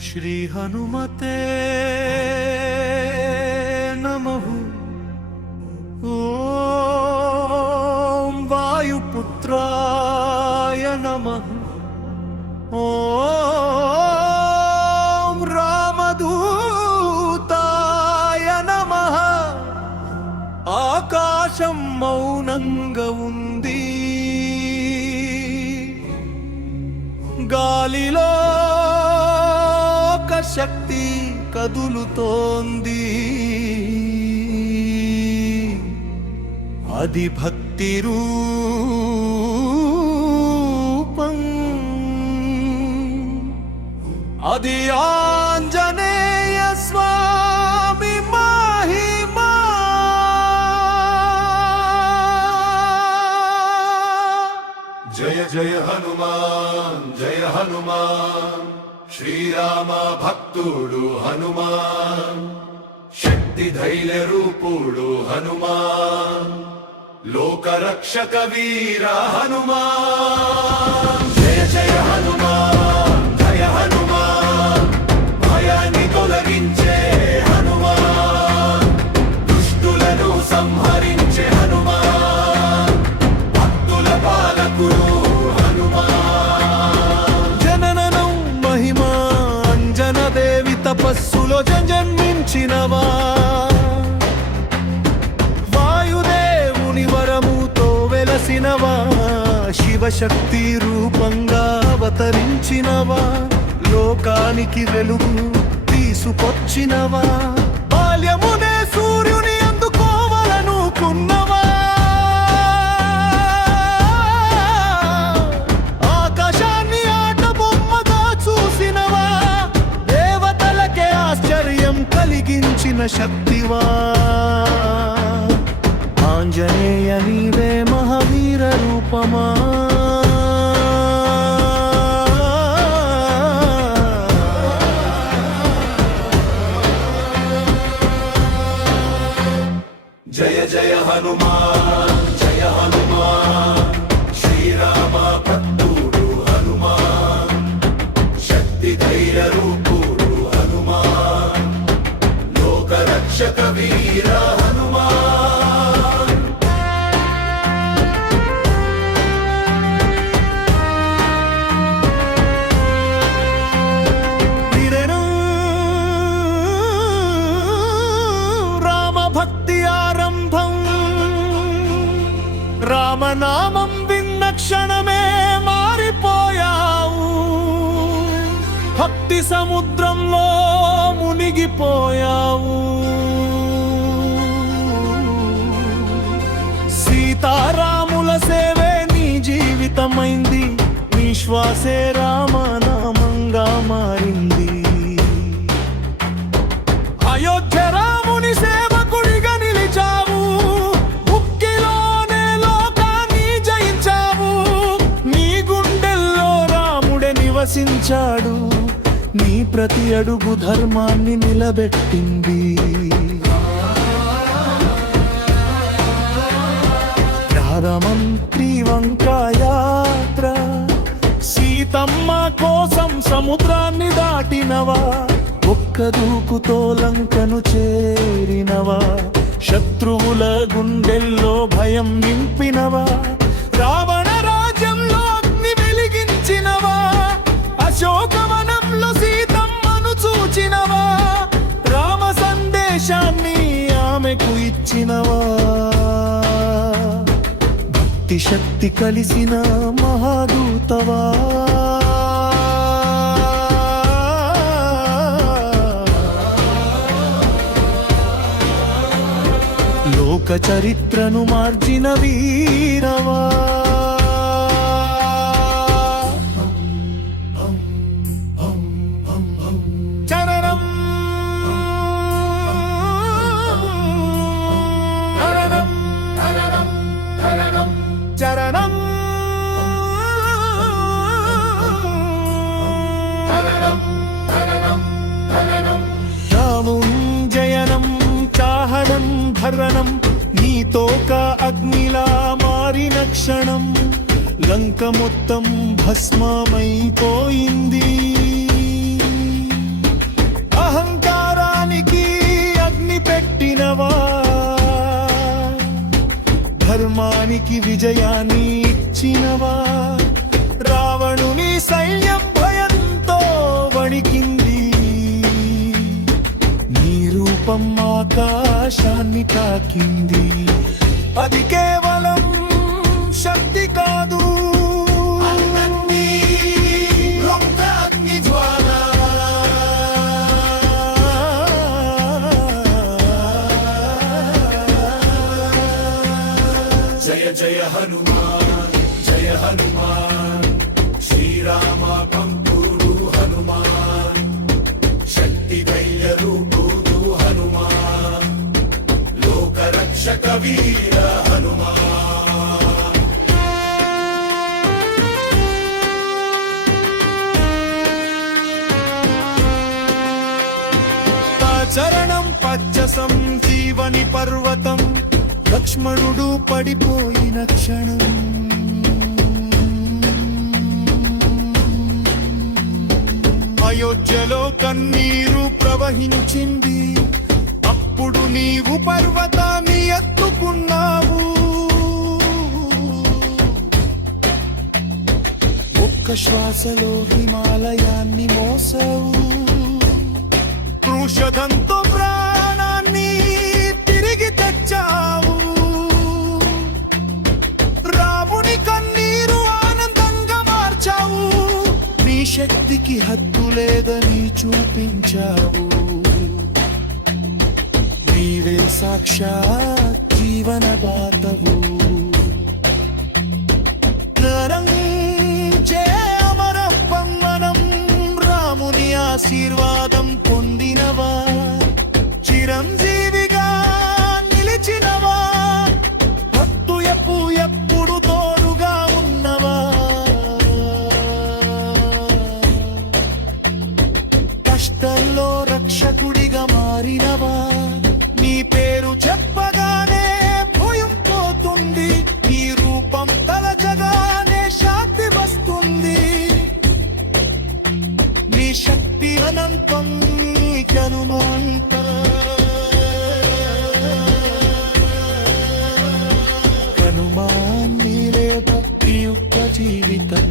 श्री हनुमते नमः। ओम वायुपुत्राय नमः। ओम रामदूताय नमः। आकाशं मौనంగా ఉంది, గాలిలో ఒక శక్తి కదులుతోంది, అది భక్తి రూపం, అది ఆంజనేయ స్వామి మహిమా। జయ జయ హనుమాన్ జయ హనుమాన్, శ్రీరామ భక్తుడు హనుమాన్, శక్తి ధైర్య రూపుడు హనుమాన్, లోకరక్షక వీర హనుమాన్। జయ జయ హనుమాన్ జయ హనుమాన్, భయాన్ని తొలగించే హనుమాన్, దుష్టులను సంహరించే హనుమాన్, భక్తుల పాలకుడు హనుమాన్। జననం మహిమా అంజన దేవి తపస్సులో జన్మించినవా, వాయుదేవుని వరముతో వెలసినవా, శివశక్తి రూపంగా అవతరించినవా, లోకానికి వెలుగు తీసుకొచ్చినవా, బాల్యమునే సూర్యుని అందుకోవాలనుకున్నవా, ఆకాశాన్ని ఆట బొమ్మగా చూసినవా, దేవతలకే ఆశ్చర్యం కలిగించిన శక్తివా, ఆంజనేయ నీవే మహావీర రూపమా। జయ జయ హనుమాన్ జయ హనుమాన్, శ్రీరామ భక్తుడు హనుమాన్, శక్తి ధైర్య రూపుడు హనుమాన్, లోకరక్షక వీర హనుమాన్। రామ భక్తి ఆరంభం, రామనామం విన్న క్షణమే మారిపోయావు, భక్తి సముద్రంలో మునిగిపోయావు, సీతారాముల సేవే నీ జీవితమైంది, నీ శ్వాసే రామనామంగా మారింది, అయోధ్య రాముని సేవకుడిగా నిలిచావు, ఉక్కిలోనే లోకాన్ని జయించావు, నీ గుండెల్లో రాముడే నివసించాడు, నీ ప్రతి అడుగు ధర్మాన్ని నిలబెట్టింది, ప్రధానమంత్రి వంకాయాత్ర, సీతమ్మ కోసం సముద్రాన్ని దాటినవా, ఒక్క దూకుతో లంకను చేరినవా, శత్రువుల గుండెల్లో భయం నింపినవా, రావణ రాజ్యంలో అగ్ని వెలిగించినవా, అశోకవనంలో సీతమ్మను చూచినవా, రామ సందేశాన్ని ఆమెకు ఇచ్చినవా, భక్తి శక్తి కలిసిన మహాదూతవా। లోక చరిత్రను మార్జిన వీరవా, చరణం చరణం రాముంజయనం చాహనం భరణం, నీతోక అగ్నిలా మారిన క్షణం, లంక మొత్తం భస్మమైపోయింది, అధర్మానికి విజయాన్ని ఇచ్చినవా రావణుని సైన్యం భయంతో వణికింది నీ రూపం ఆకాశాన్ని తాకింది అది కేవలం శక్తి కాదు జయ జయ హనుమాన్ జయ హనుమాన్ శ్రీరామ పంపుడు హనుమాన్ శక్తి ధైర్య రూపుడు హనుమాన్ లోక రక్షక వీర హనుమాన్ చరణం పచ్చ సంజీవని పర్వతం లక్ష్మణుడు పడిపోయిన క్షణం అయోధ్యలో కన్నీరు ప్రవహించింది అప్పుడు నీవు పర్వతాన్ని ఎత్తుకున్నావు ఒక్క శ్వాసలో హిమాలయాన్ని మోసావు కృషదంతో ప్రాణాన్ని తిరిగి తెచ్చావు రాముని కన్నీరు ఆనందంగా మార్చావు నీ శక్తికి హద్దు లేదని చూపించావు నీవే సాక్షాత్ జీవన దాతవు అమరప్పం మనం రాముని ఆశీర్వాదం పొందినవా చిరంజీవిగా నిలిచినవా భక్తు ఎప్పుడు తోడుగా ఉన్నవా కష్టంలో రక్షకుడిగా మారినవా నీ పేరు చెప్పగానే భయం పోతుంది నీ రూపం తలచగానే శాంతి వస్తుంది నీ శక్తి అనంతం నీకనుమంత హనుమాన్ నీలే భక్తి యొక్క జీవితం